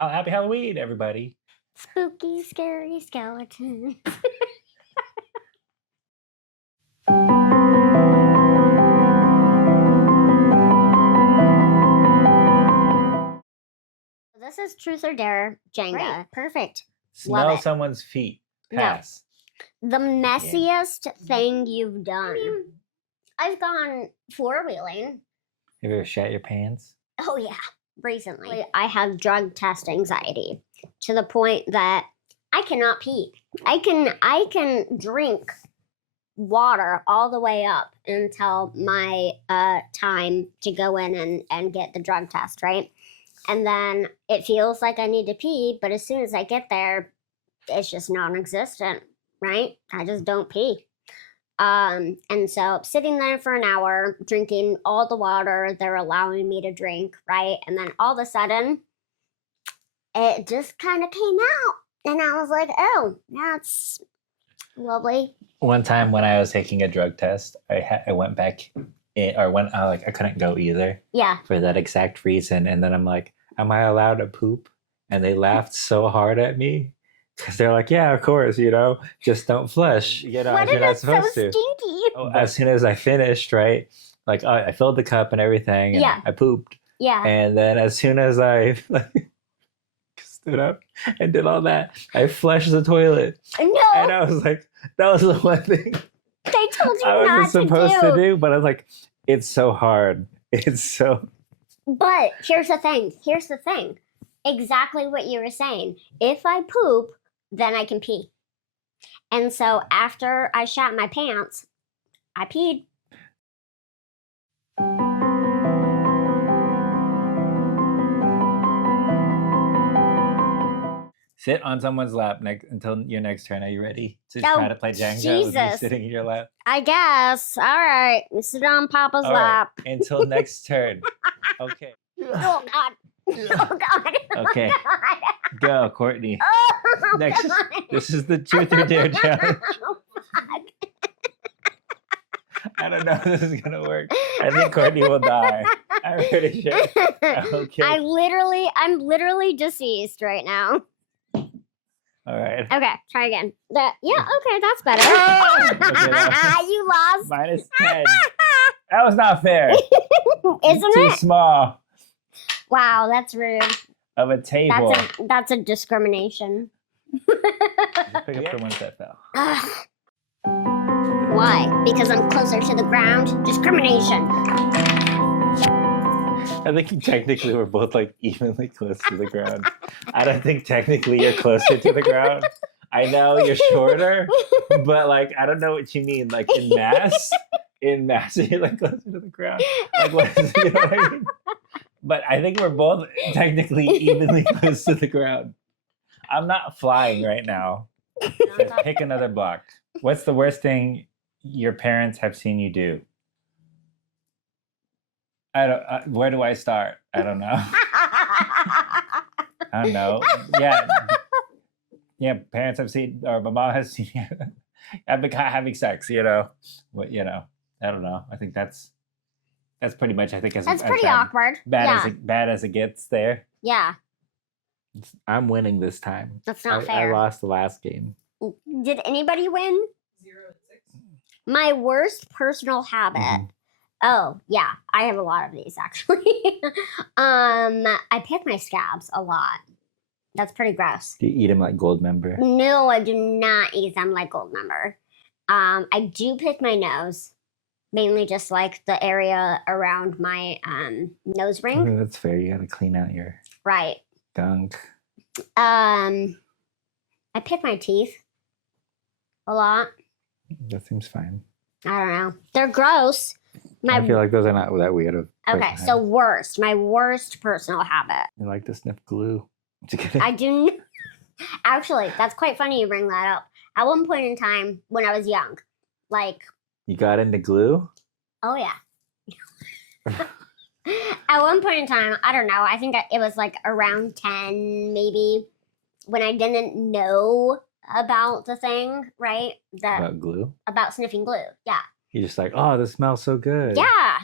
Oh, happy Halloween, everybody. Spooky, scary skeletons. This is Truth or Dare Jenga. Right. Perfect. Smell it. someone's feet. No. Pass. The messiest thing you've done. I've gone four-wheeling. Have you ever shat your pants? Oh, yeah. Recently. I have drug test anxiety to the point that I cannot pee. I can drink water all the way up until my time to go in and get the drug test, right? And then it feels like I need to pee, but as soon as I get there, it's just non-existent, right? I just don't pee. And so sitting there for an hour, drinking all the water they're allowing me to drink, right? And then all of a sudden, it just kind of came out. And I was like, oh, that's lovely. One time when I was taking a drug test, I went back in, or went like I couldn't go either. Yeah. For that exact reason, and then I'm like, "Am I allowed to poop?" And they laughed so hard at me because they're like, "Yeah, of course, just don't flush, What you're if not it's so supposed to." stinky? Oh, as soon as I finished, right, like I filled the cup and everything, and Yeah. I pooped. Yeah. And then as soon as I stood up and did all that, I flushed the toilet. No. And I was like, that was the one thing They told you I not wasn't supposed to do. But I was like, it's so hard. It's so. But here's the thing. Exactly what you were saying. If I poop, then I can pee. And so after I shat my pants, I peed. Sit on someone's lap until your next turn. Are you ready to try to play Jenga with me sitting in your lap? I guess. All right. Sit on Papa's lap. Right. Until next turn. Okay. Oh, God. Oh, God. Okay. Oh, God. Go, Courtney. Oh, Next. God. This is the Truth or Dare challenge. Oh, fuck. I don't know if this is going to work. I think Courtney will die. I'm pretty sure. Okay. I'm literally deceased right now. All right. Okay, try again. Okay, that's better. Okay, you lost. -10. That was not fair. Isn't Too it? small Wow, that's rude. of a table. That's a discrimination. Just pick up the ones that fell. Why? Because I'm closer to the ground? Discrimination. I think technically we're both like evenly close to the ground. I don't think technically you're closer to the ground. I know you're shorter, but like I don't know what you mean. Like in mass, you're like closer to the ground. Like what is you know what I mean? But I think we're both technically evenly close to the ground. I'm not flying right now. Just pick another block. What's the worst thing your parents have seen you do? Where do I start? I don't know. I don't know. Yeah. Parents have seen, or my mom has seen. I've been having sex. What I don't know. I think that's pretty much. I think that's pretty awkward. Bad as it gets there. Yeah. I'm winning this time. That's not fair. I lost the last game. Did anybody win? 0-6. My worst personal habit. Mm-hmm. Oh, yeah. I have a lot of these, actually. I pick my scabs a lot. That's pretty gross. Do you eat them like Goldmember? No, I do not eat them like Goldmember. I do pick my nose. Mainly just like the area around my nose ring. Okay, that's fair. You gotta clean out your gunk. I pick my teeth a lot. That seems fine. I don't know. They're gross. I feel like those are not that weird. Okay, so my worst personal habit. You like to sniff glue. I do. Actually, that's quite funny you bring that up. At one point in time when I was young, like. You got into glue? Oh, yeah. At one point in time, I don't know, I think it was like around 10 maybe, when I didn't know about the thing, right? About glue? About sniffing glue, yeah. You're just like, oh, this smells so good. Yeah.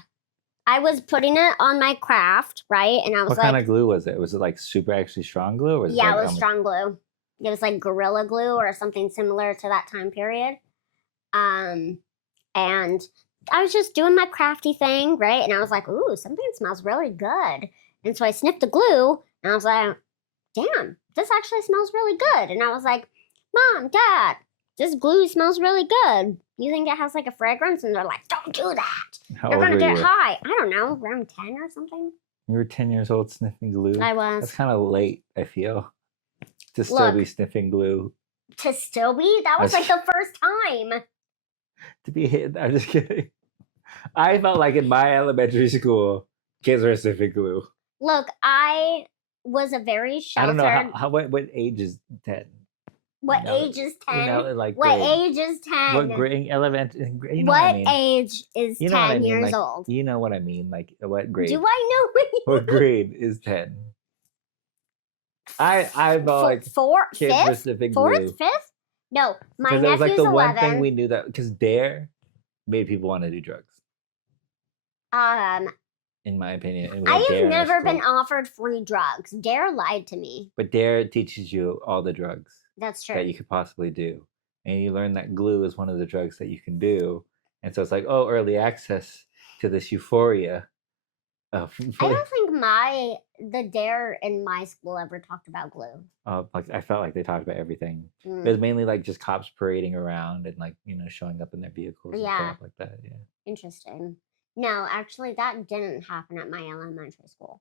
I was putting it on my craft, right? And I was What like, kind of glue was it? Was it like super actually strong glue? Or was yeah, it it like, was strong glue. It was like Gorilla Glue or something similar to that time period. And I was just doing my crafty thing, right? And I was like, ooh, something smells really good. And so I sniffed the glue and I was like, damn, this actually smells really good. And I was like, Mom, Dad, this glue smells really good. You think it has like a fragrance? And they're like, don't do that. How You're old gonna were get you? high. I don't know, around 10 or something. You were 10 years old sniffing glue? I was. That's kind of late, I feel, to still be Look, sniffing glue. to still be? That was like the first time. To be hit, I'm just kidding. I felt like in my elementary school, kids were sniffing glue. Look, I was a very I don't sheltered. know what age is 10. What You know, age is 10? You know, like What grade. age is 10? What grade? Elementary. You know what what I mean? age is You know what 10 I mean? years Like, old? you know what I mean? Like what grade? Do I know What grade is 10? I felt like kids were fifth? sniffing Fourth? glue. Fifth? No, my Because it was like nephew's the 11. one thing we knew that because Dare made people want to do drugs. In my opinion, and we had I Dare have in our never been school. offered free drugs. Dare lied to me. But Dare teaches you all the drugs That's true. that you could possibly do, and you learn that glue is one of the drugs that you can do, and so it's like, oh, early access to this euphoria. Of I don't think the Dare in my school ever talked about glue. like I felt like they talked about everything. Mm. It was mainly like just cops parading around and like showing up in their vehicles and Yeah. stuff like that. Yeah. Interesting. No, actually, that didn't happen at my elementary school.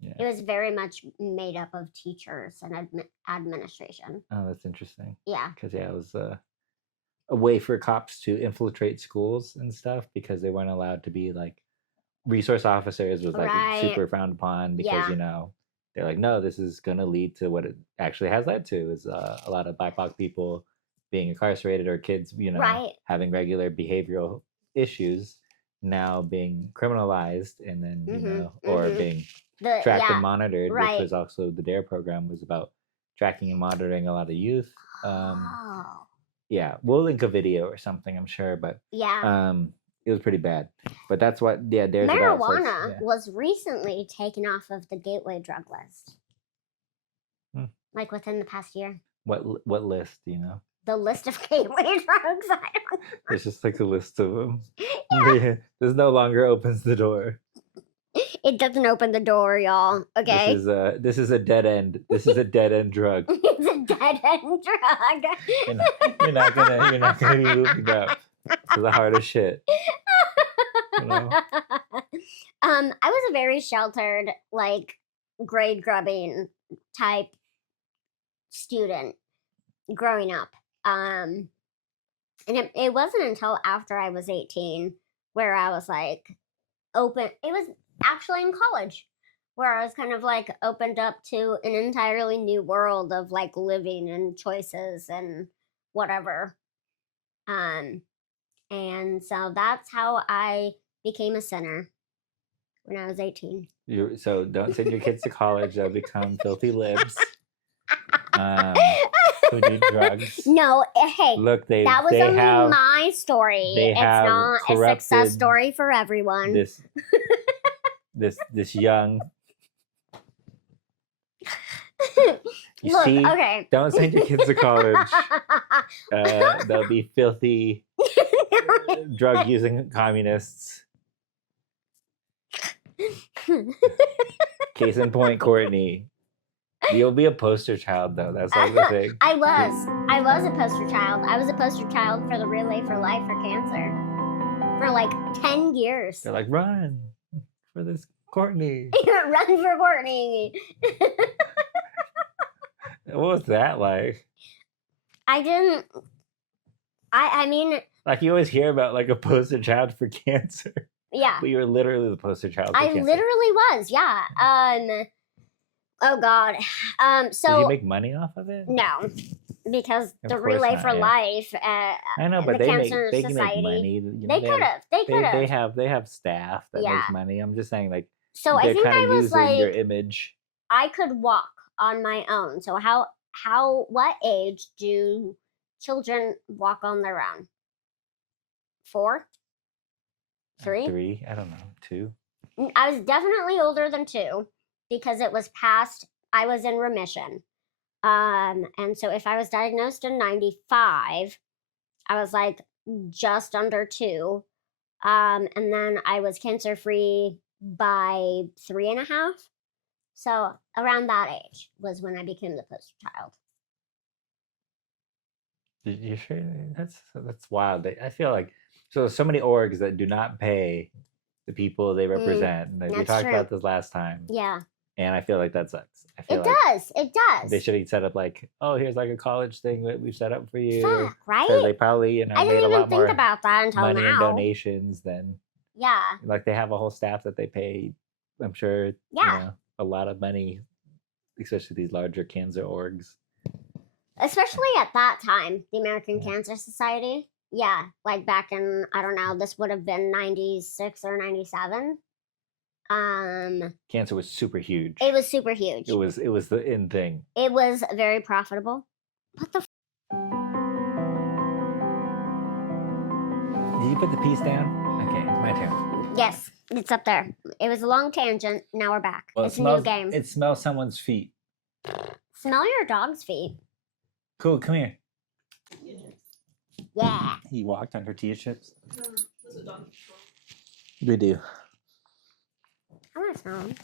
Yeah. It was very much made up of teachers and administration. Oh, that's interesting. Yeah. Because yeah, it was a way for cops to infiltrate schools and stuff because they weren't allowed to be like resource officers was like Right. super frowned upon because Yeah. they're like, no, this is going to lead to what it actually has led to is a lot of BIPOC people being incarcerated or kids Right. having regular behavioral issues now being criminalized and then or being tracked and monitored, Right. which was also the Dare program was about tracking and monitoring a lot of youth. Yeah, we'll link a video or something, I'm sure, but Yeah. it was pretty bad. But that's what Dare's about. So Marijuana was recently taken off of the gateway drug list. Like within the past year. What list, do you know? The list of gateway drugs. I don't know. There's just like a list of them. Yeah. This no longer opens the door. It doesn't open the door, y'all. Okay. This is a dead end. This is a dead end drug. It's a dead end drug. You're not gonna be moving up to the hardest shit. I was a very sheltered, like grade grubbing type student growing up. And it wasn't until after I was 18 where I was like open. It was actually in college where I was kind of like opened up to an entirely new world of like living and choices and whatever. And so that's how I became a sinner when I was 18. So don't send your kids to college; they'll become filthy libs. Who do drugs? No, hey, look, that was only my story. It's not a success story for everyone. This young. Look, okay. Don't send your kids to college. They'll be filthy, drug-using communists. Case in point, Courtney. You'll be a poster child, though. That's like the thing. I was a poster child. I was a poster child for the Relay for Life for cancer for like 10 years. They're like, run for this Courtney. Run for Courtney. What was that like? I mean, like you always hear about like a poster child for cancer. Yeah. But you were literally the poster child for cancer. I literally was, yeah. Oh God. So did you make money off of it? No, because the Relay for Life. I know, but they can make money. They could have. They have staff that makes money. I'm just saying, like. So I think I was like your image. I could walk on my own. So what age do children walk on their own? 4? 3? 3? I don't know. 2. I was definitely older than 2 because it was past, I was in remission. And so if I was diagnosed in 95, I was like just under 2. And then I was cancer free by 3.5. So around that age was when I became the poster child. You sure? That's wild. I feel like so many orgs that do not pay the people they represent. Like, we that's talked true. about this last time, Yeah, and I feel like that sucks. I feel it like does. It does. they should have set up like, oh, here's like a college thing that we've set up for you. Fuck, right? Because they probably I made didn't a even lot think more about that until money in now. donations than Yeah. like they have a whole staff that they pay. I'm sure. Yeah. A lot of money, especially these larger cancer orgs. Especially at that time, the American Yeah. Cancer Society. Yeah, like back in, I don't know, this would have been 96 or 97. Cancer was super huge. It was super huge. It was the in thing. It was very profitable. What the? Did you put the piece down? Okay, it's my turn. Yes, it's up there. It was a long tangent. Now we're back. Well, it's a new game. It smells someone's feet. Smell your dog's feet. Cool, come here. Yeah. He walked on tortilla chips. We do. I'm gonna smell them.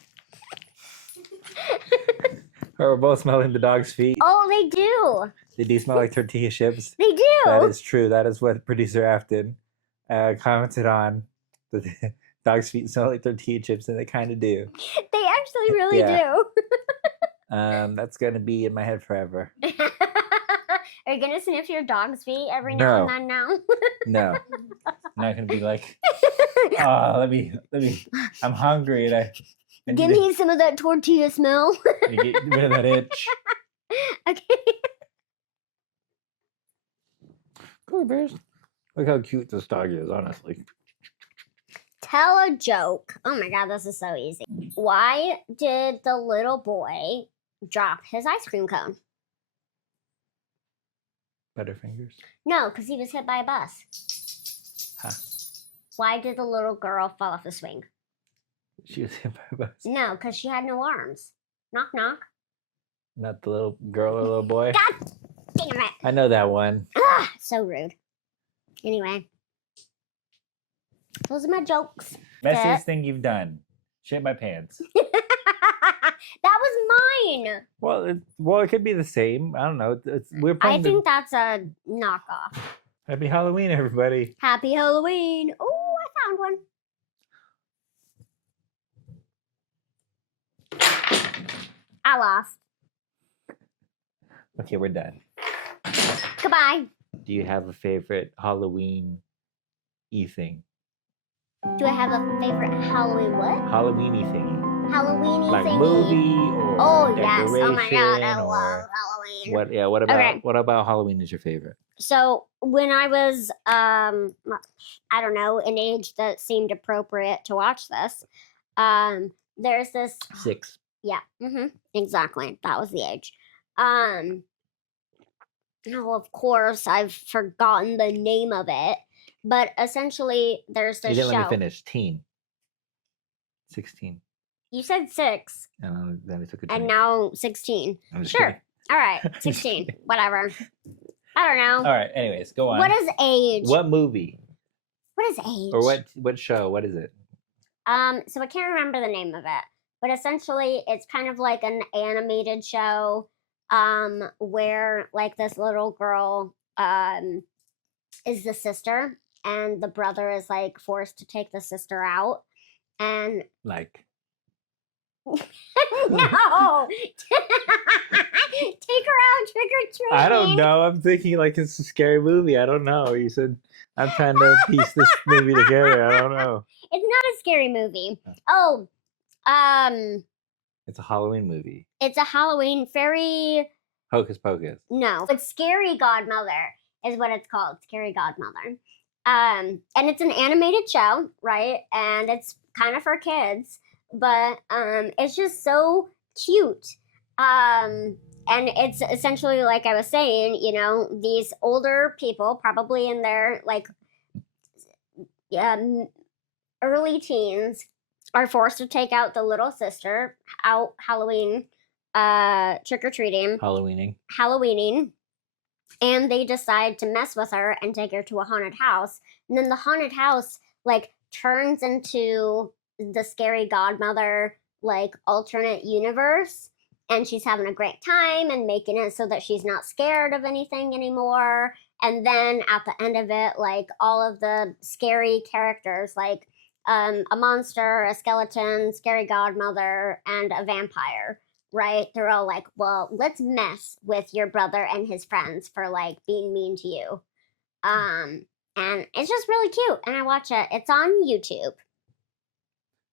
We're both smelling the dog's feet. Oh, they do. They do smell like tortilla chips. They do. That is true. That is what producer Afton commented on. The dog's feet smell like tortilla chips, and they kind of do. They actually really do. That's gonna be in my head forever. Are you gonna sniff your dog's feet every now and then now? No. I'm not gonna be like, oh, let me. I'm hungry and I Give me some of that tortilla smell. get rid of that itch. Okay. Come on, bears. Look how cute this dog is, honestly. Tell a joke. Oh my god, this is so easy. Why did the little boy drop his ice cream cone? Butterfingers. No, because he was hit by a bus. Huh. Why did the little girl fall off the swing? She was hit by a bus. No, because she had no arms. Knock, knock. Not the little girl or little boy. God damn it. I know that one. Ah, so rude. Anyway. Those are my jokes. Messiest thing you've done. Shit my pants. That was mine. Well, it could be the same. I don't know. We're I playing think that's a knockoff. Happy Halloween, everybody. Happy Halloween. Oh, I found one. I lost. Okay, we're done. Goodbye. Do you have a favorite Halloween-y thing? Do I have a favorite Halloween what? Halloween-y thingy. Halloweeny Like thingy. movie or Oh yes. Oh my god, I decoration love or Halloween. what about Halloween is your favorite? So when I was I don't know, an age that seemed appropriate to watch this, there's this 6. Yeah, exactly. That was the age. Oh, of course, I've forgotten the name of it, but essentially, there's this You didn't show. let me finish. 16. You said 6, And then I took a drink. and now 16. I'm just Sure. kidding. All right, 16. Whatever. I don't know. All right. Anyways, go on. What is age? What movie What is age? or what show? What is it? So I can't remember the name of it, but essentially, it's kind of like an animated show, where like this little girl, is the sister, and the brother is like forced to take the sister out, and Like no, take her out trick or treating. I don't know. I'm thinking like it's a scary movie. I don't know. You said I'm trying to piece this movie together. I don't know. It's not a scary movie. Oh, It's a Halloween movie. it's a Halloween fairy. Hocus Pocus. No, it's Scary Godmother is what it's called. Scary Godmother. And it's an animated show, right? And it's kind of for kids, but it's just so cute. And it's essentially like I was saying, you know, these older people, probably in their like early teens, are forced to take out the little sister out Halloween trick-or-treating. Halloweening. And they decide to mess with her and take her to a haunted house. And then the haunted house, like, turns into the scary godmother, like, alternate universe. And she's having a great time and making it so that she's not scared of anything anymore. And then at the end of it, like, all of the scary characters, like a monster, a skeleton, scary godmother, and a vampire, right? They're all like, well, let's mess with your brother and his friends for, like, being mean to you. And it's just really cute. And I watch it. It's on YouTube.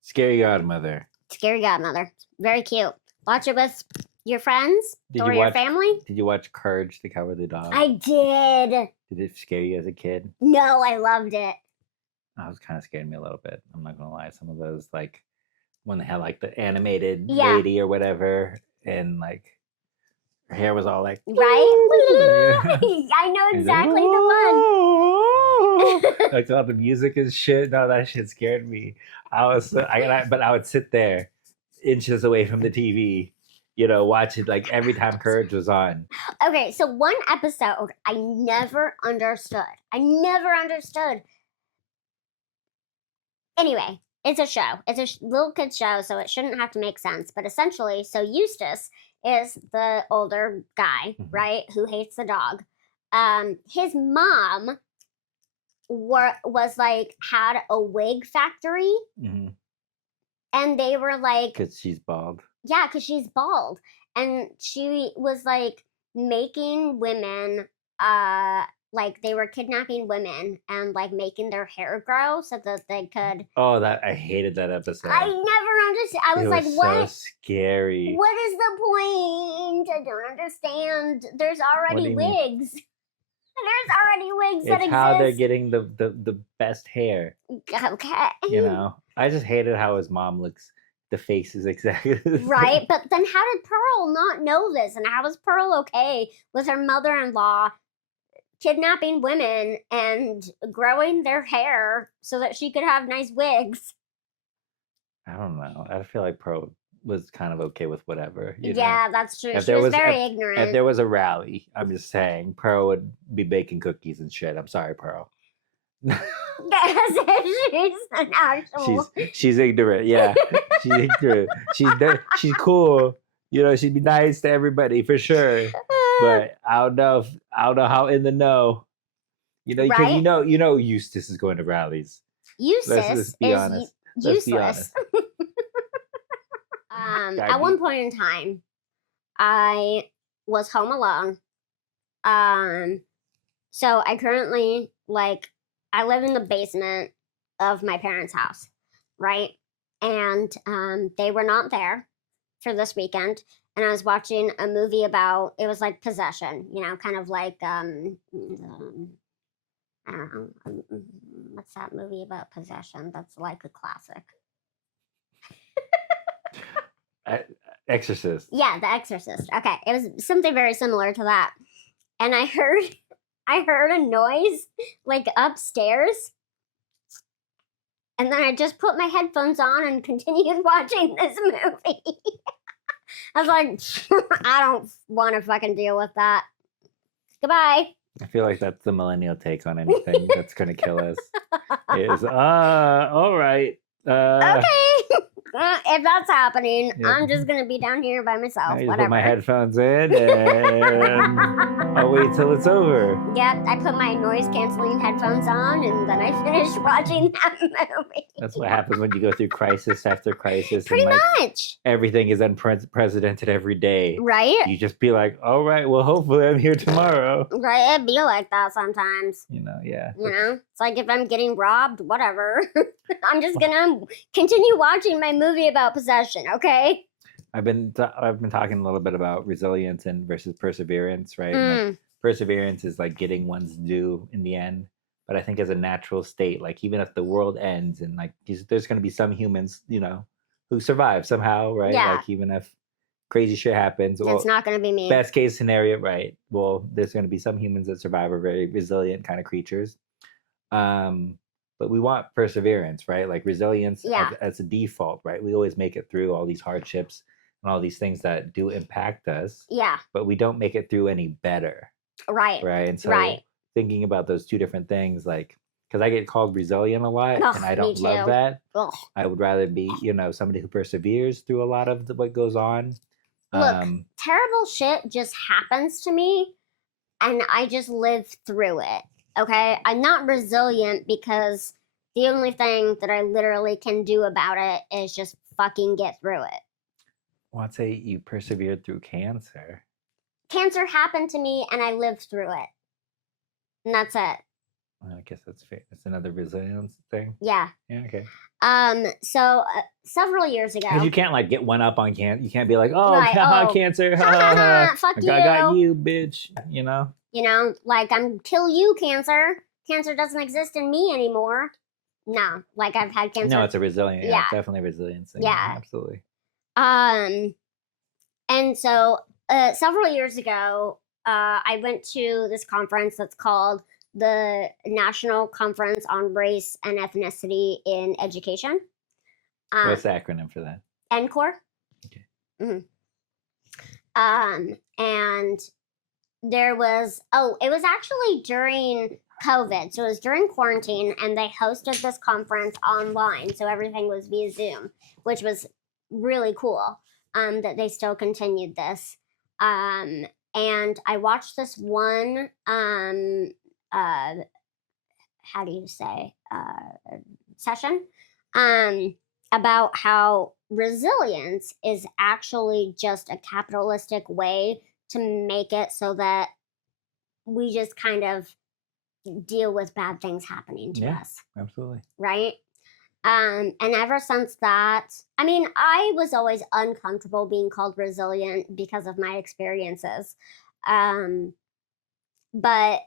Scary Godmother. Scary Godmother. Very cute. Watch it with your friends or your family. Did you watch Courage the Cowardly Dog? I did. Did it scare you as a kid? No, I loved it. Oh, it was kind of scaring me a little bit. I'm not gonna lie. Some of those, like when they had like the animated lady or whatever, and like her hair was all like right. I know exactly the one. Like all the music and shit. No, that shit scared me. But I would sit there, inches away from the TV, watch it like every time Courage was on. Okay, so one episode I never understood. Anyway, it's a show. It's a little kid show, so it shouldn't have to make sense. But essentially, so Eustace is the older guy, right, who hates the dog. His mom was like had a wig factory, and they were like, because she's bald. Yeah, because she's bald, and she was like making women, like they were kidnapping women and like making their hair grow so that they could. Oh, I hated that episode. I never understood. I was like, what? So scary. What is the point? I don't understand. There's already wigs. There's already wigs that exist. It's how they're getting the best hair. Okay. I just hated how his mom looks. The face is exactly the same. Right, but then how did Pearl not know this? And how was Pearl okay with her mother-in-law kidnapping women and growing their hair so that she could have nice wigs? I don't know. I feel like Pearl was kind of okay with whatever. Yeah, that's true. She was very ignorant. If there was a rally, I'm just saying, Pearl would be baking cookies and shit. I'm sorry, Pearl. She's an actual. She's ignorant. Yeah, she's ignorant. She's cool. She'd be nice to everybody for sure. But I don't know how in the know. Because right? Eustace is going to rallies. Let's be honest. Useless. At one point in time, I was home alone. So I currently I live in the basement of my parents' house, right? And they were not there for this weekend. And I was watching a movie about, it was like possession, kind of like, I don't know, what's that movie about possession that's like a classic? Exorcist. Yeah, The Exorcist. Okay, it was something very similar to that. And I heard a noise like upstairs. And then I just put my headphones on and continued watching this movie. I was like, I don't want to fucking deal with that. Goodbye. I feel like that's the millennial take on anything that's going to kill us. Is, all right. Okay. If that's happening, I'm just going to be down here by myself. I whatever. Put my headphones in and I'll wait till it's over. Yeah, I put my noise-canceling headphones on and then I finished watching that movie. That's what happens when you go through crisis after crisis. Pretty much. Everything is unprecedented every day. Right? You just be like, all right, well, hopefully I'm here tomorrow. Right? It'd be like that sometimes. Yeah. It's like if I'm getting robbed, whatever. I'm just going to continue watching my movie about possession, okay? I've been talking a little bit about resilience and versus perseverance, right? Like, perseverance is like getting one's due in the end, but I think as a natural state, like even if the world ends and like there's going to be some humans, who survive somehow, right? Yeah. Like even if crazy shit happens, it's not going to be me. Best case scenario, right? Well, there's going to be some humans that survive, are very resilient kind of creatures. but we want perseverance, right? Like resilience Yeah. as a default, right? We always make it through all these hardships and all these things that do impact us, Yeah. but we don't make it through any better, Right. right? And so Right. thinking about those two different things, like, because I get called resilient a lot, Ugh, and I me don't love too. that. Ugh. I would rather be, somebody who perseveres through a lot of what goes on. Look, terrible shit just happens to me, and I just live through it. Okay? I'm not resilient because the only thing that I literally can do about it is just fucking get through it. Well, I'd say you persevered through cancer. Cancer happened to me, and I lived through it. And that's it. I guess that's fair. That's another resilience thing. Yeah. Yeah, okay. So several years ago, Because you can't like get one up on cancer. You can't be like, oh, Right, oh, cancer. fuck I got you. you, bitch. You know? Like I'm kill you, cancer. Cancer doesn't exist in me anymore. No, like I've had cancer. No, it's a resilient. Yeah, Yeah. it's definitely a resilience thing. Yeah. Absolutely. And so several years ago, I went to this conference that's called the National Conference on Race and Ethnicity in Education. What's the acronym for that? NCORE. Okay. And there was, it was actually during COVID. So it was during quarantine, and they hosted this conference online. So everything was via Zoom, which was really cool that they still continued this. And I watched this one, how do you say, session about how resilience is actually just a capitalistic way to make it so that we just kind of deal with bad things happening to us. Absolutely. Right? And ever since that, I mean, I was always uncomfortable being called resilient because of my experiences. But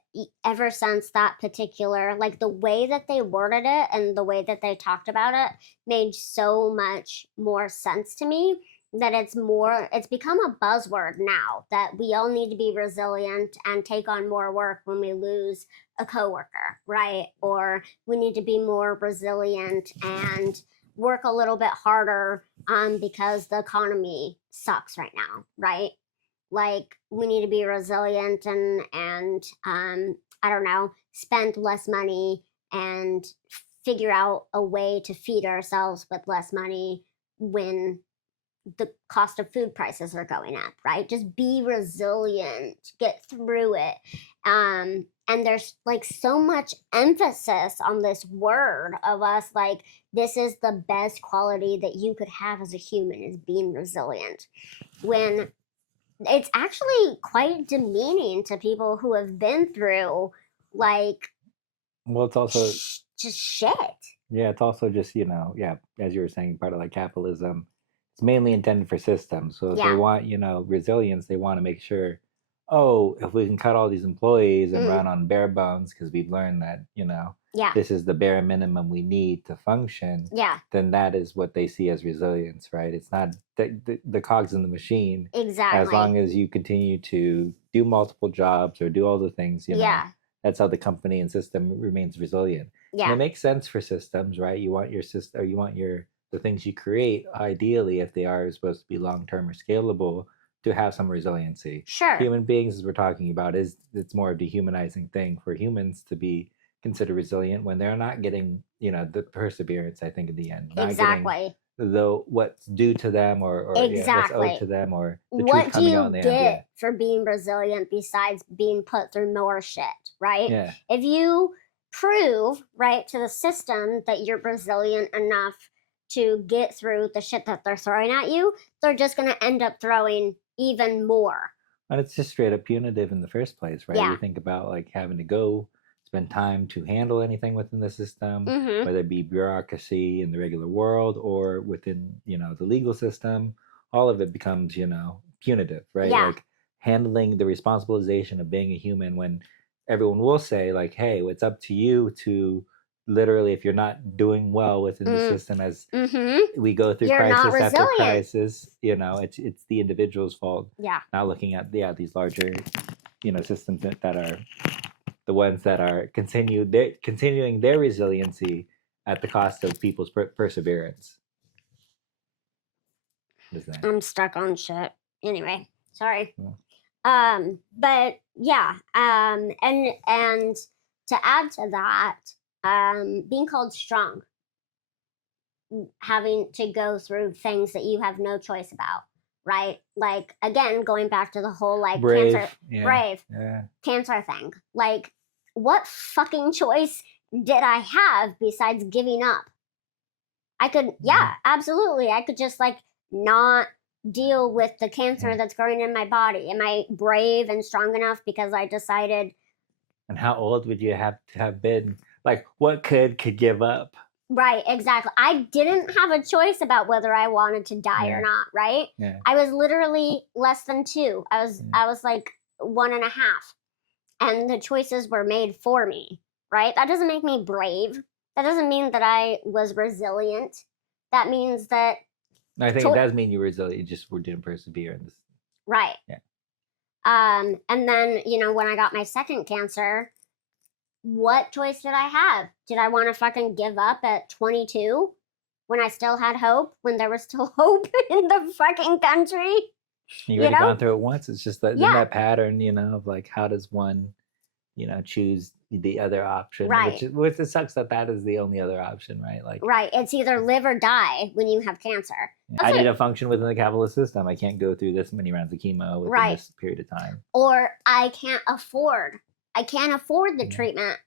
ever since that particular, like the way that they worded it and the way that they talked about it made so much more sense to me that it's become a buzzword now that we all need to be resilient and take on more work when we lose a coworker, right? Or we need to be more resilient and work a little bit harder because the economy sucks right now, right? Like we need to be resilient and I don't know, spend less money and figure out a way to feed ourselves with less money when the cost of food prices are going up, right? Just be resilient, get through it. And there's like so much emphasis on this word of us, like this is the best quality that you could have as a human is being resilient, when it's actually quite demeaning to people who have been through like well, it's also just shit. Yeah, it's also just, as you were saying, part of like capitalism. It's mainly intended for systems. So if they want, resilience, they want to make sure, if we can cut all these employees and run on bare bones, because we've learned that, this is the bare minimum we need to function, then that is what they see as resilience, right? It's not the cogs in the machine. Exactly. As long as you continue to do multiple jobs or do all the things, that's how the company and system remains resilient. Yeah. And it makes sense for systems, right? You want your system, or you want the things you create, ideally, if they are supposed to be long-term or scalable, to have some resiliency. Sure. Human beings, as we're talking about, it's more of a dehumanizing thing for humans to be considered resilient when they're not getting, the perseverance, I think, in the end. Not exactly. Though what's due to them or exactly. what's owed to them, or the what truth coming out in the do you end. get for being resilient besides being put through more shit, right? Yeah. If you prove, right, to the system that you're resilient enough to get through the shit that they're throwing at you, they're just going to end up throwing even more. And it's just straight up punitive in the first place, right? Yeah. You think about like having to go spend time to handle anything within the system, whether it be bureaucracy in the regular world or within, the legal system. All of it becomes, punitive, right? Yeah. Like handling the responsibilization of being a human, when everyone will say like, hey, it's up to you to literally, if you're not doing well within the system, as we go through crisis after crisis, it's the individual's fault. Yeah. Not looking at these larger, systems that are the ones that are continuing their resiliency at the cost of people's perseverance. What is that? I'm stuck on shit. Anyway, sorry. Yeah. But yeah, and to add to that, being called strong, having to go through things that you have no choice about, right? Like, again, going back to the whole like Brave. cancer, Yeah. brave, Yeah. cancer thing. Like, what fucking choice did I have besides giving up? I could, yeah, absolutely. I could just like not deal with the cancer that's growing in my body. Am I brave and strong enough because I decided? And how old would you have to have been? Like, what could give up? Right, exactly. I didn't have a choice about whether I wanted to die or not, right? Yeah. I was literally less than 2. I was like 1.5. And the choices were made for me, right? That doesn't make me brave. That doesn't mean that I was resilient. That means that I think it does mean you were resilient. You just didn't persevere in this. Right. Yeah. And then, you know, when I got my second cancer, what choice did I have? Did I want to fucking give up at 22 when I still had hope, when there was still hope in the fucking country? You've already gone through it once. It's just that pattern, you know, of like, how does one, you know, choose the other option? Right. Which it sucks that is the only other option, right? Like, right. It's either live or die when you have cancer. I need to function within the capitalist system. I can't go through this many rounds of chemo within this period of time. Or I can't afford the treatment,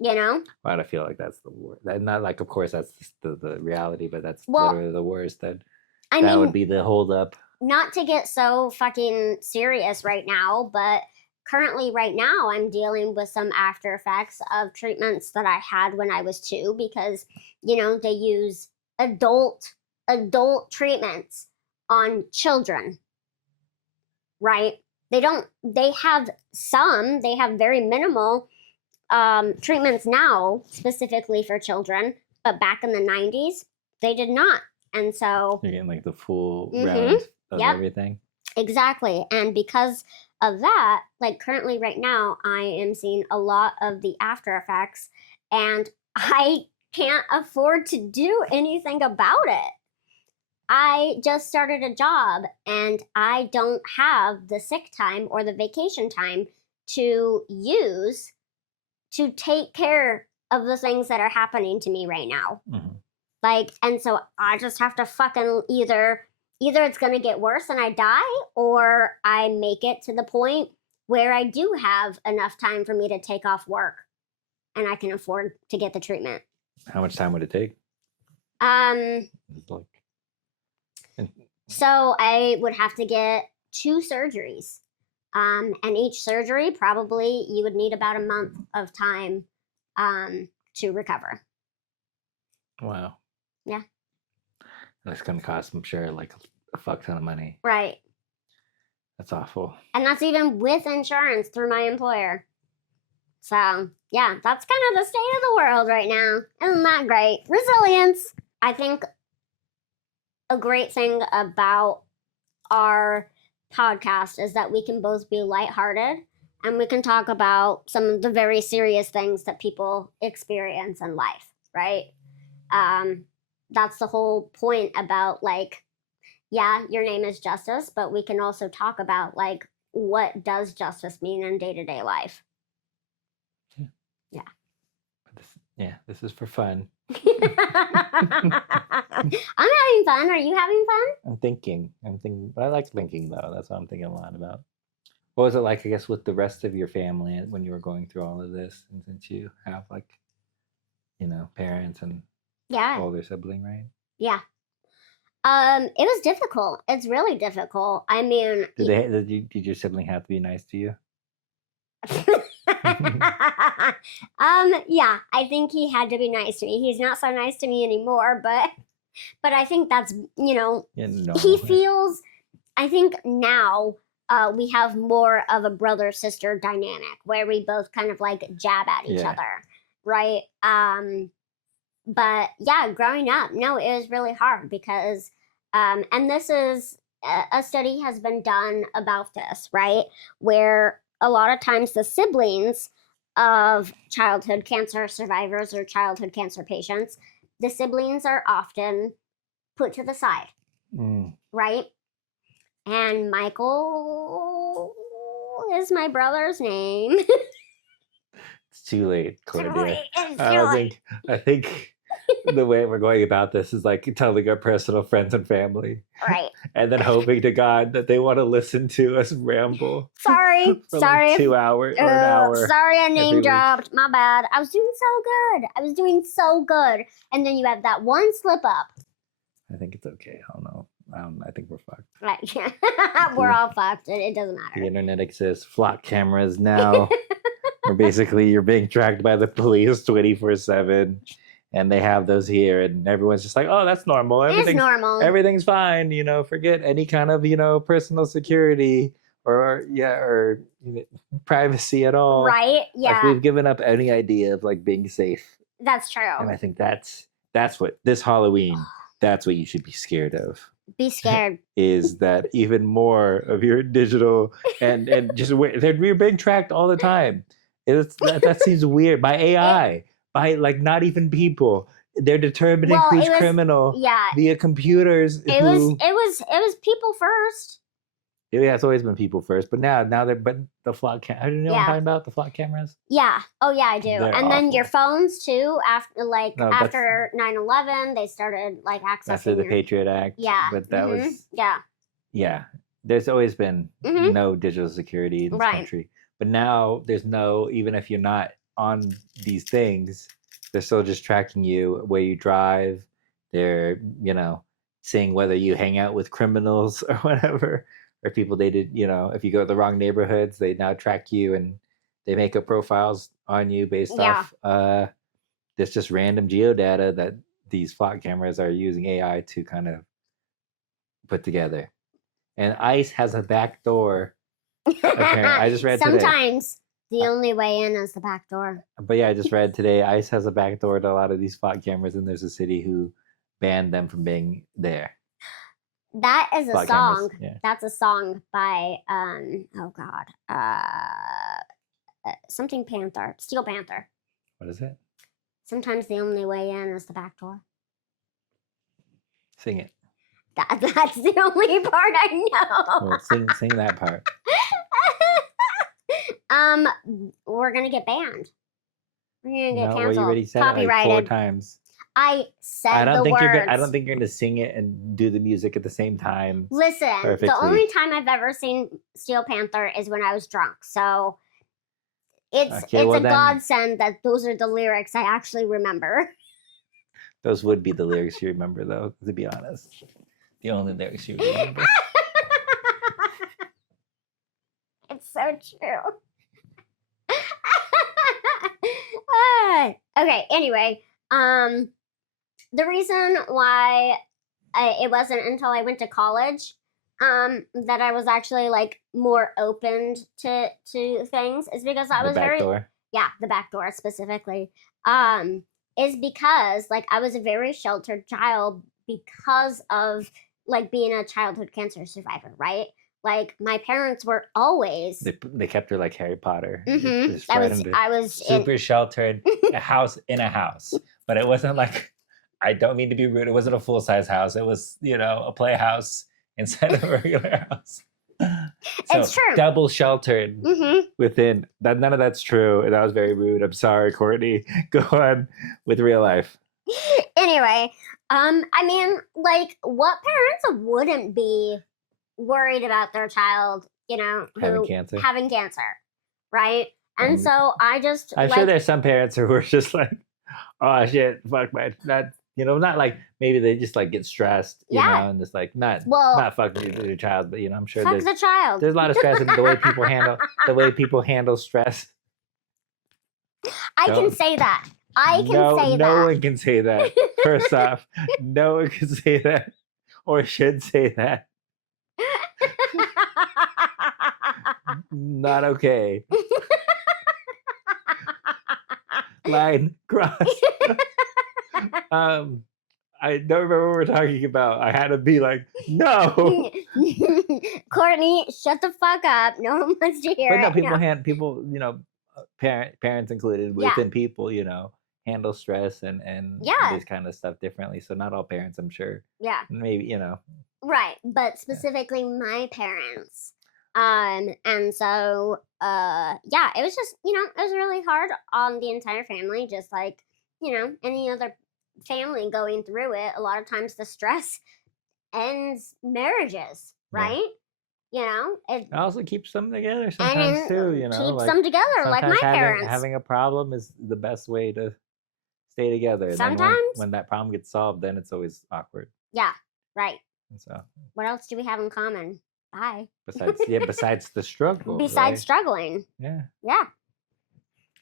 you know? Well, I feel like that's the worst. Not like, of course, that's the reality, but that's literally the worst. That would be the holdup. Not to get so fucking serious right now, but currently right now I'm dealing with some after effects of treatments that I had when I was 2 because, you know, they use adult treatments on children, right? They have very minimal treatments now specifically for children, but back in the 90s they did not. And so you're getting like the full round of everything. Exactly. And because of that, like currently right now, I am seeing a lot of the after effects and I can't afford to do anything about it. I just started a job and I don't have the sick time or the vacation time to use to take care of the things that are happening to me right now. Like, and so I just have to fucking either it's going to get worse and I die, or I make it to the point where I do have enough time for me to take off work and I can afford to get the treatment. How much time would it take? So I would have to get 2 surgeries. And each surgery, probably you would need about a month of time to recover. Wow. Yeah. That's going to cost, I'm sure, like a fuck ton of money. Right. That's awful. And that's even with insurance through my employer. So, yeah, that's kind of the state of the world right now. Isn't that great? Resilience. I think a great thing about our podcast is that we can both be lighthearted and we can talk about some of the very serious things that people experience in life, right? That's the whole point about, like, yeah, your name is Justice, but we can also talk about, like, what does justice mean in day-to-day life? Yeah. This is for fun. I'm having fun. Are you having fun? I'm thinking. I like thinking, though. That's what I'm thinking a lot about. What was it like, I guess, with the rest of your family when you were going through all of this? And since you have, like, you know, parents and older sibling, right? Yeah. It was difficult. It's really difficult. I mean, did your sibling have to be nice to you? Yeah, I think he had to be nice to me. He's not so nice to me anymore, but I think that's, you know, he feels, I think now we have more of a brother-sister dynamic where we both kind of like jab at each other, right? But yeah, growing up, no, it was really hard because, and this is, a study has been done about this, right? Where a lot of times the siblings of childhood cancer survivors or childhood cancer patients, the siblings are often put to the side, right? And Michael is my brother's name. It's too late, Cordelia. It's I too don't late. I think the way we're going about this is like telling our personal friends and family, Right. and then hoping to God that they want to listen to us ramble Sorry. for Sorry. like 2 hours or an hour. Sorry, I every name week. dropped. My bad. I was doing so good. And then you have that one slip up. I think it's okay. I don't know. I think we're fucked. Right. We're all fucked. It doesn't matter. The internet exists. Flock cameras now. Where basically you're being tracked by the police 24/7, and they have those here, and everyone's just like, "Oh, that's normal. It's normal. Everything's fine. You know, forget any kind of personal security or privacy at all. Right? Yeah. Like we've given up any idea of like being safe. That's true. And I think that's what this Halloween. That's what you should be scared of. Be scared. Is that even more of your digital and just we're being tracked all the time. That seems weird by AI, by like not even people. They're determining who's criminal via computers. It was people first. Yeah, it's always been people first, but now the flock cam. Do you know what I'm talking about? The flock cameras. Yeah. Oh yeah, I do. They're and then your phones too. After 9/11, they started like accessing after the Patriot Act. Yeah. But that was yeah. There's always been no digital security in this country, but now there's no. Even if you're not on these things, they're still just tracking you where you drive. They're seeing whether you hang out with criminals or whatever. Or people they did, if you go to the wrong neighborhoods, they now track you and they make up profiles on you based off there's just random geodata that these flock cameras are using AI to kind of put together. And ICE has a back door. Apparently. I just read sometimes the only way in is the back door. But yeah, I just read today ICE has a back door to a lot of these flock cameras, and there's a city who banned them from being there. That is a song. Yeah. That's a song by something Panther, Steel Panther. What is it? Sometimes the only way in is the back door. Sing it. That's the only part I know. Well, sing that part. We're gonna get banned. We're gonna get canceled. Well, you already said it like 4 times. I said the words. I don't think you're gonna sing it and do the music at the same time. Listen, the only time I've ever seen Steel Panther is when I was drunk. So it's a godsend that those are the lyrics I actually remember. Those would be the lyrics you remember, though. To be honest, the only lyrics you remember. It's so true. Okay. Anyway, the reason why it wasn't until I went to college that I was actually like more open to things is because I was the back door specifically is because like I was a very sheltered child because of like being a childhood cancer survivor, right? Like my parents were always they kept her like Harry Potter. I was super sheltered, a house in a house, but it wasn't like. I don't mean to be rude. It wasn't a full-size house. It was, a playhouse inside of a regular house. So it's true. Double sheltered within. None of that's true. And that was very rude. I'm sorry, Courtney. Go on with real life. Anyway, I mean, like, what parents wouldn't be worried about their child, having cancer, right? And so I'm sure there's some parents who are just like, oh shit, fuck that. Not like maybe they just like get stressed, and just like not fucking your child, but I'm sure fuck the child. There's a lot of stress in the way people handle stress. I can say that. No one can say that. First off, no one can say that or should say that. Not okay. Line crossed. I don't remember what we're talking about. I had to be like, no. Courtney, shut the fuck up. No one wants to hear but no, it. people, parents included Yeah. within people, handle stress and Yeah. this kind of stuff differently. So not all parents, I'm sure. Yeah. Maybe, Right, but specifically my parents. And so yeah, it was just, it was really hard on the entire family, just like, any other family going through it. A lot of times the stress ends marriages, Yeah. right? It also keeps them together and sometimes it too, keeps them together, like my sometimes parents. having a problem is the best way to stay together. And then Sometimes. when that problem gets solved, then it's always awkward. Yeah, right. And so What else do we have in common? Bye. besides the struggle. Besides right? struggling. Yeah. Yeah.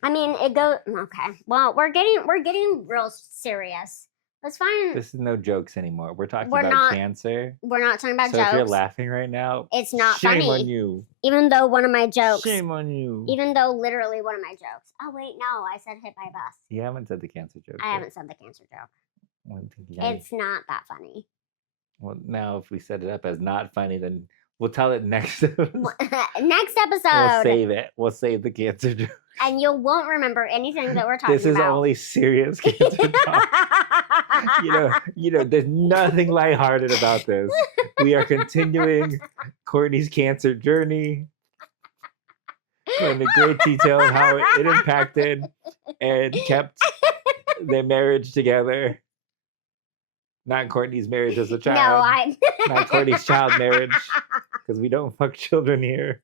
I mean, it goes okay. Well, we're getting real serious. Let's find. This is no jokes anymore. We're talking We're about not- cancer. We're not talking about So jokes. if you're laughing right now, It's not shame funny. on you. Even though one of my jokes. Shame on you. Even though literally one of my jokes. Oh wait, no, I said hit by a bus. You haven't said the cancer joke. I haven't said the cancer joke. Yeah. It's not that funny. Well, now if we set it up as not funny, then we'll tell it next episode. Next episode. We'll save it. We'll save the cancer joke. And you won't remember anything that we're talking about. This is only serious cancer talk. There's nothing lighthearted about this. We are continuing Courtney's cancer journey. Going into great detail of how it impacted and kept their marriage together. Not Courtney's marriage as a child. No, Not Courtney's child marriage. Because we don't fuck children here.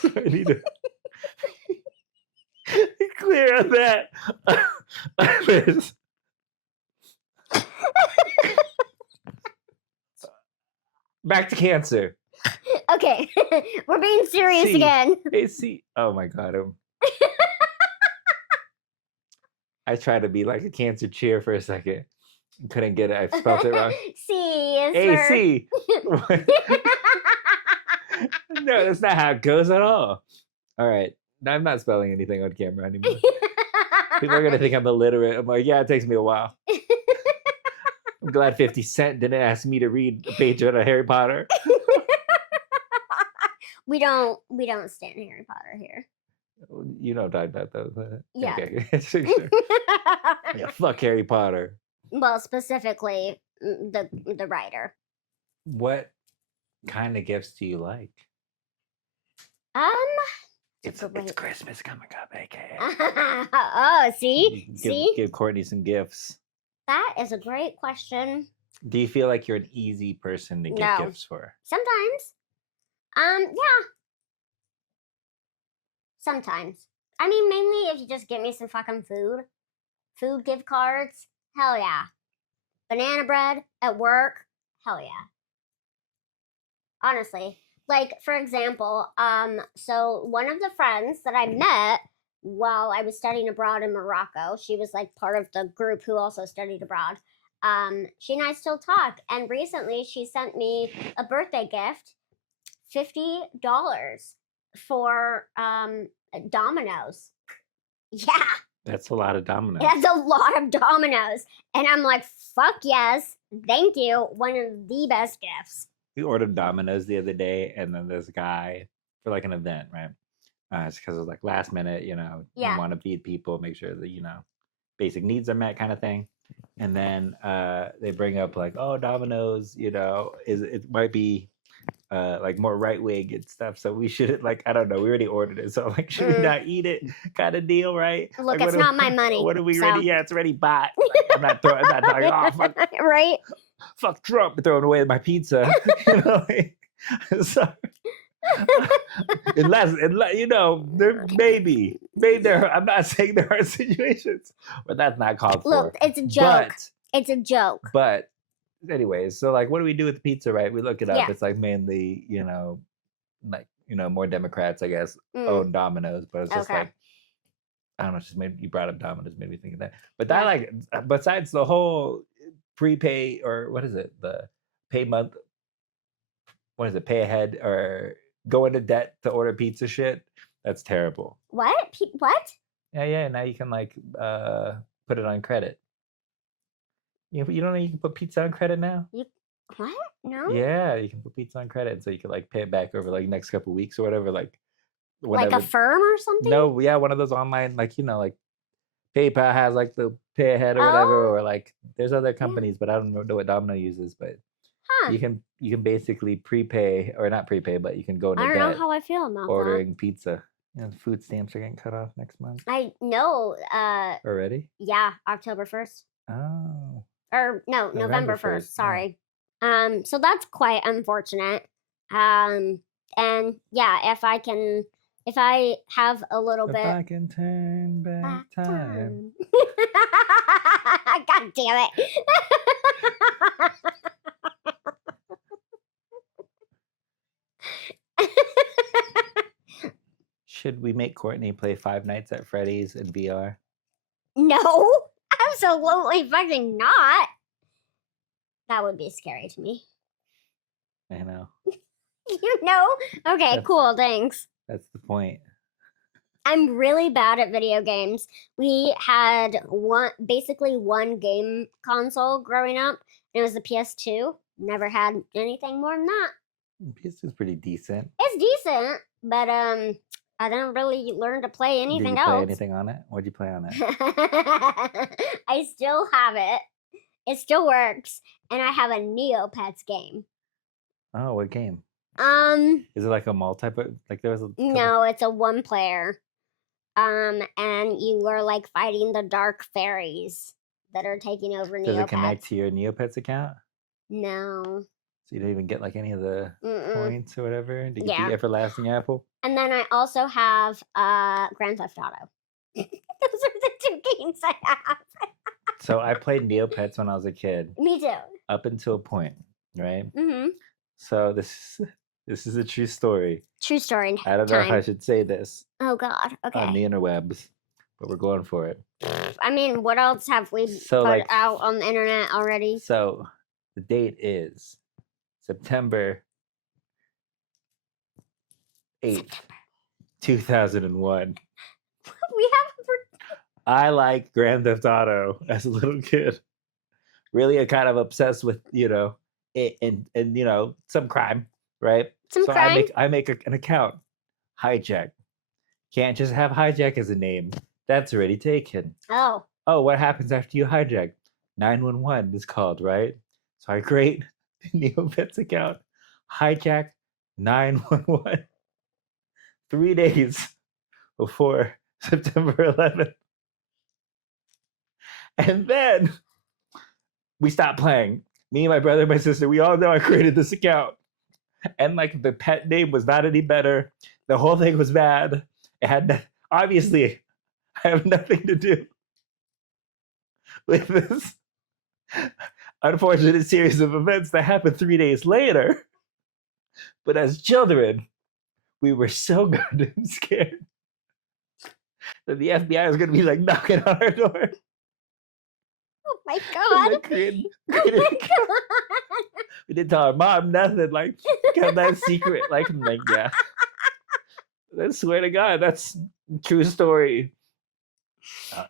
So I need to clear on that. Back to cancer. Okay, we're being serious again. Oh my god. I tried to be like a cancer cheer for a second. Couldn't get it. I spelled it wrong. C is AC. No, that's not how it goes at all. All right. No, I'm not spelling anything on camera anymore. People are going to think I'm illiterate. I'm like, yeah, it takes me a while. I'm glad 50 Cent didn't ask me to read a page out of Harry Potter. We don't stand Harry Potter here. You know what I'm talking about, though. Yeah. Okay. Sure. Yeah, fuck Harry Potter. Well, specifically the writer. What kind of gifts do you like? It's Christmas coming up, aka. Oh, see? Give Courtney some gifts. That is a great question. Do you feel like you're an easy person to get gifts for? Sometimes. Yeah. Sometimes. I mean, mainly if you just get me some fucking food. Food gift cards. Hell yeah. Banana bread at work. Hell yeah. Honestly. Like, for example, so one of the friends that I met while I was studying abroad in Morocco, she was like part of the group who also studied abroad. She and I still talk, and recently she sent me a birthday gift, $50 for Domino's. Yeah. That's a lot of Domino's. That's a lot of Domino's. And I'm like, fuck yes, thank you. One of the best gifts. We ordered Domino's the other day, and then this guy for like an event, right? It's because it was like last minute, you want to feed people, make sure that basic needs are met, kind of thing. And then they bring up like, oh, Domino's, it might be like more right wing and stuff. So we should I don't know. We already ordered it, so like, should we not eat it? Kind of deal, right? Look, it's not my money. What are we ready? Yeah, it's already bought. I'm not talking. Oh, fuck, right? Fuck Trump throwing away my pizza. So, unless there maybe there. I'm not saying there are situations where that's not called for. Look, it's a joke. It's a joke. But anyways, so like, what do we do with the pizza, right? We look it up. Yeah. It's like mainly, more Democrats, I guess, own Domino's, but it's just like, I don't know, just maybe you brought up Domino's, made me think of that. But that, like, besides the whole prepay, or what is it, the pay month, what is it, pay ahead or go into debt to order pizza shit, that's terrible. What? What? Yeah, now you can like put it on credit. You don't know you can put pizza on credit now? What? No? Yeah, you can put pizza on credit, so you can like pay it back over like next couple weeks or whatever. Like Like a firm or something? No, yeah, one of those online, like like PayPal has like the pay ahead or whatever, Oh. or like there's other companies, but I don't know what Domino uses. But Huh. you can basically prepay or not prepay, but you can go into I don't debt know how I feel about that. ordering pizza. Food stamps are getting cut off next month I know. already. Yeah, October 1st. Oh, Or no, November 1st. yeah. Sorry. So that's quite unfortunate. And yeah, if I have a little If bit. I can turn back time. God damn it. Should we make Courtney play Five Nights at Freddy's in VR? No, absolutely fucking not. That would be scary to me. I know. You know? Okay, cool, thanks. That's the point. I'm really bad at video games. We had basically one game console growing up, and it was the PS2. Never had anything more than that. PS2 is pretty decent. It's decent, but I didn't really learn to play anything Did you play else. anything on it? What'd you play on it? I still have it. It still works, and I have a Neopets game. Oh, what game? Is it like a like there was a No, it's a one player. And you are like fighting the dark fairies that are taking over Neopets. Does it connect to your Neopets account? No. So you don't even get like any of the points or whatever to get the everlasting apple? And then I also have Grand Theft Auto. Those are the two games I have. So I played Neopets when I was a kid. Me too. Up until a point, right? Mm-hmm. So this is a true story. True story. I don't know if I should say this. Oh God. Okay. On the interwebs, but we're going for it. I mean, what else have we put out on the internet already? So the date is September 8th, 2001. We have. I liked Grand Theft Auto as a little kid. Really, kind of obsessed with it and some crime, right? Some crime. I make an account. Hijack. Can't just have hijack as a name. That's already taken. Oh. Oh, what happens after you hijack? 911 is called, right? So I create the Neopets account. Hijack 911. 3 days before September 11th. And then we stopped playing. Me and my brother and my sister, we all know I created this account. And like the pet name was not any better. The whole thing was bad. It had obviously I have nothing to do with this unfortunate series of events that happened 3 days later. But as children, we were so goddamn scared that the FBI was going to be like knocking on our door. Oh my God. Oh my God. We didn't tell our mom nothing. Like, kept that secret. Like, I'm like, yeah. I swear to God, that's a true story.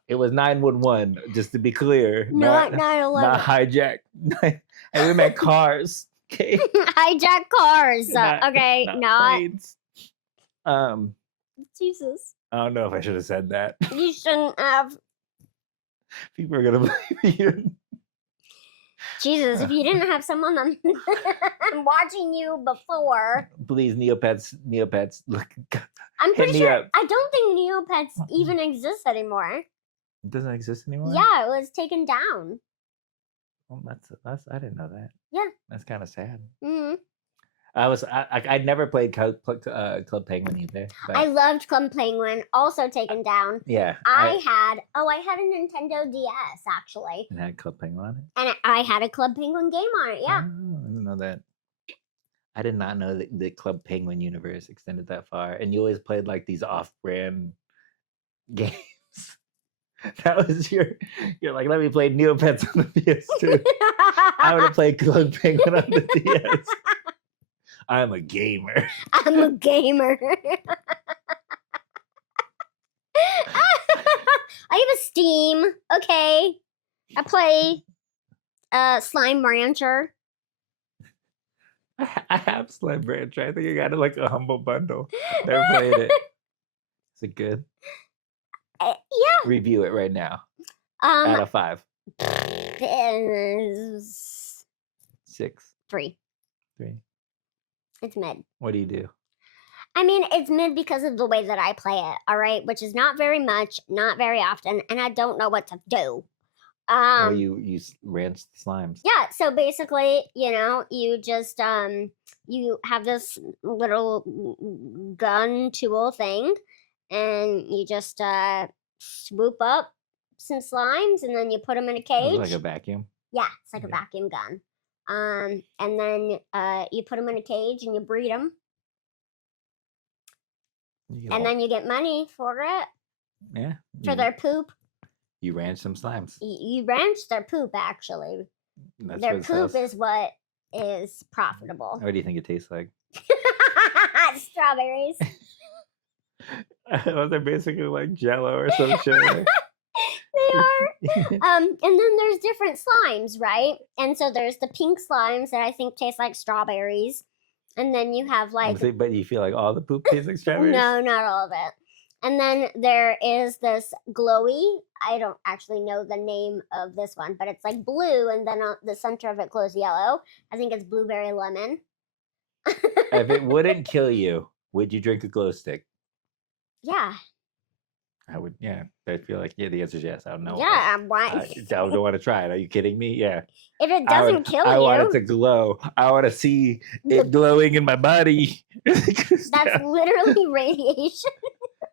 It was 911, just to be clear. Not 911. Not hijack. And we meant cars. Okay. Hijack cars. Okay, not planes. Jesus. I don't know if I should have said that. You shouldn't have. People are gonna believe you. Jesus, if you didn't have someone watching you before. Please, Neopets, look. I'm pretty sure. I don't think Neopets even exists anymore. It doesn't exist anymore? Yeah, it was taken down. Well, that's I didn't know that. Yeah. That's kind of sad. Mm-hmm. I'd never played Club Penguin either. But I loved Club Penguin, also taken down. Yeah. I had a Nintendo DS actually. And had Club Penguin on it? And I had a Club Penguin game on it, yeah. Oh, I didn't know that. I did not know that the Club Penguin universe extended that far. And you always played like these off-brand games. That was you're like, let me play Neopets on the PS2. I would have played Club Penguin on the DS. I'm a gamer. I'm a gamer. I have a Steam. Okay. I play Slime Rancher. I have Slime Rancher. I think I got it like a humble bundle. Never played it. Is it good? Yeah. Review it right now. Out of 5. Is 6. 3. 3. It's mid. What do you do? I mean, it's mid because of the way that I play it, all right? Which is not very much, not very often, and I don't know what to do. Well, you ranch the slimes. Yeah, so basically, you just you have this little gun tool thing, and you just swoop up some slimes, and then you put them in a cage. Is it like a vacuum? Yeah, it's like a vacuum gun. And then you put them in a cage and you breed them. And then you get money for it. Yeah. For their poop. You ranch some slimes. You ranch their poop, actually. Their poop is what is profitable. What do you think it tastes like? Strawberries. They're basically like Jello or some shit. They are. And then there's different slimes, right? And so there's the pink slimes that I think taste like strawberries. And then you have like... But you feel like all the poop tastes like strawberries? No, not all of it. And then there is this glowy. I don't actually know the name of this one, but it's like blue, and then the center of it glows yellow. I think it's blueberry lemon. If it wouldn't kill you, would you drink a glow stick? Yeah. I would, yeah. I feel like, the answer is yes. I don't know. Yeah, why? I don't want to try it. Are you kidding me? Yeah. If it doesn't kill you. I want it to glow. I want to see it glowing in my body. That's literally radiation.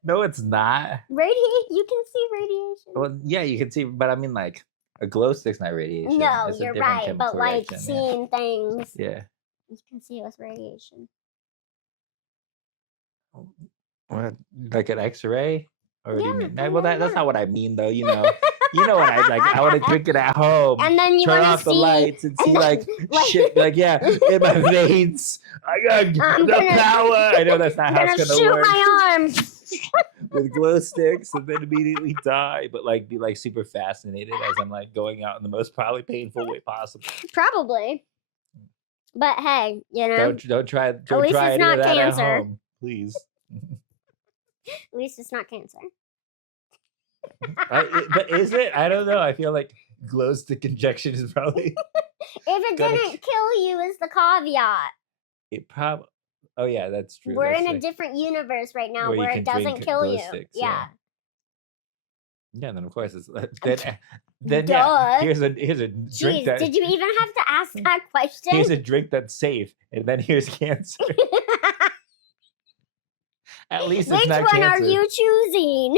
No, it's not. You can see radiation. Well, yeah, you can see, but I mean, like, a glow stick's not radiation. No, you're right, but like seeing things. Yeah. You can see it with radiation. What, like an X-ray? Or yeah, do you mean? Well, that's not what I mean, though. You know what I like. I want to drink it at home. And then you turn off the lights and see like shit, like in my veins. I got the power. I know that's not how it's gonna work. Shoot my arm with glow sticks and then immediately die, but like be like super fascinated as I'm like going out in the most probably painful way possible. Probably. But hey, don't try any of that cancer. At home, please. At least it's not cancer. But is it? I don't know. I feel like glow stick injection is probably. If it didn't kill you, is the caveat. It probably. Oh yeah, that's true. We're in a different universe right now where it doesn't kill you. Sticks, yeah. Yeah, then of course it's then yeah. Here's a drink that. Did you even have to ask that question? Here's a drink that's safe, and then here's cancer. At least it's not cancer. Which one are you choosing?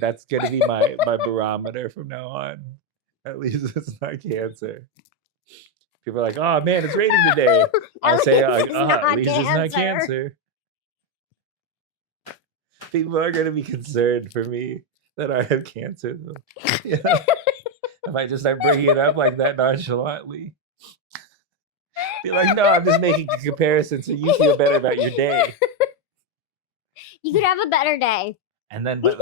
That's gonna be my barometer from now on. At least it's not cancer. People are like, oh man, it's raining today. I'll say, at least it's not cancer. People are gonna be concerned for me that I have cancer, though. Yeah. If I just start bringing it up like that nonchalantly. Be like, no, I'm just making a comparison so you feel better about your day. You could have a better day. And then, but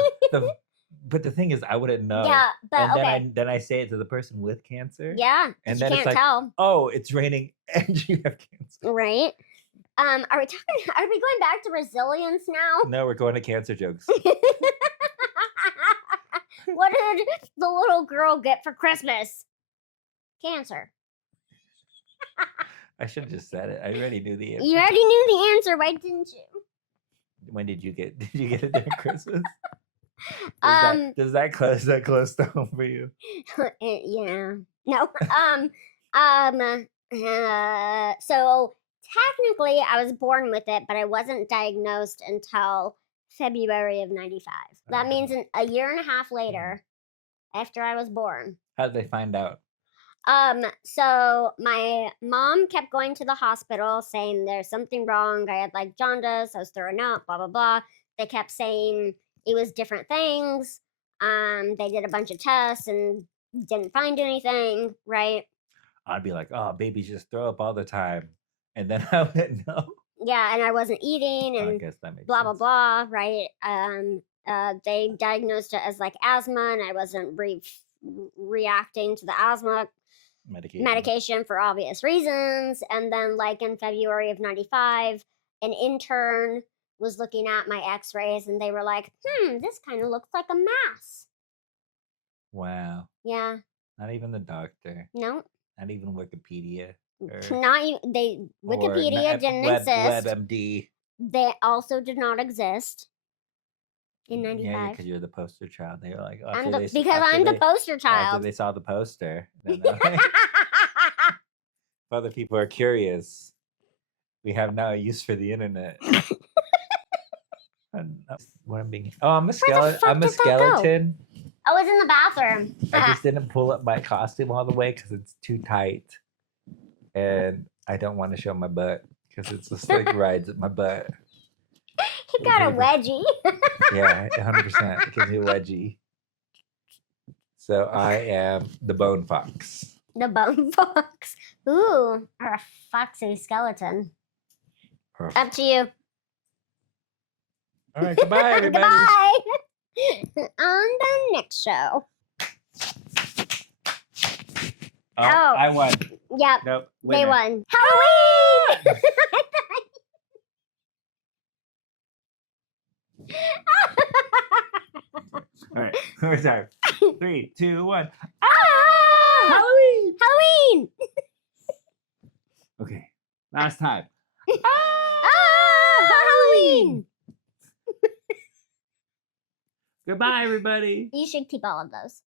the thing is, I wouldn't know. Yeah, but and then I say it to the person with cancer. Yeah, and then you can't tell. Oh, it's raining, and you have cancer. Right. Are we going back to resilience now? No, we're going to cancer jokes. What did the little girl get for Christmas? Cancer. I should have just said it. I already knew the answer. You already knew the answer. Why didn't you? When did you get? Did you get it during Christmas? Does that close to home for you? Yeah. No. So technically, I was born with it, but I wasn't diagnosed until February of '95. That means a year and a half later, after I was born. How did they find out? So my mom kept going to the hospital saying there's something wrong. I had like jaundice, I was throwing up, blah, blah, blah. They kept saying it was different things. They did a bunch of tests and didn't find anything, right? I'd be like, oh, babies just throw up all the time. And then I wouldn't know. Yeah, and I wasn't eating and I guess that makes blah, sense. blah, blah, right? They diagnosed it as like asthma, and I wasn't reacting to the asthma medication for obvious reasons. And then like in February of '95, an intern was looking at my x-rays and they were like, this kind of looks like a mass. Wow. Yeah. Not even the doctor. No. Not even Wikipedia. Not even, Wikipedia didn't exist. WebMD. They also did not exist in 95. Yeah, because you're the poster child. They were like, I'm the poster child. After they saw the poster, then they're like, other people are curious. We have now a use for the internet. What I'm being? Oh, I'm a skeleton. I'm a skeleton. I was in the bathroom. I just didn't pull up my costume all the way because it's too tight, and I don't want to show my butt because it's just like rides at my butt. You got a wedgie. Yeah, 100%. It gives you a wedgie. So I am the bone fox. The bone fox. Ooh, or a foxy skeleton. Perfect. Up to you. All right, goodbye, everybody. Goodbye. On the next show. Oh, I won. Yep. Nope. They Winner. won. Halloween! All right, we're sorry. 3, 2, 1. Ah! Halloween! Halloween! Okay, last time. Halloween! Goodbye, everybody. You should keep all of those.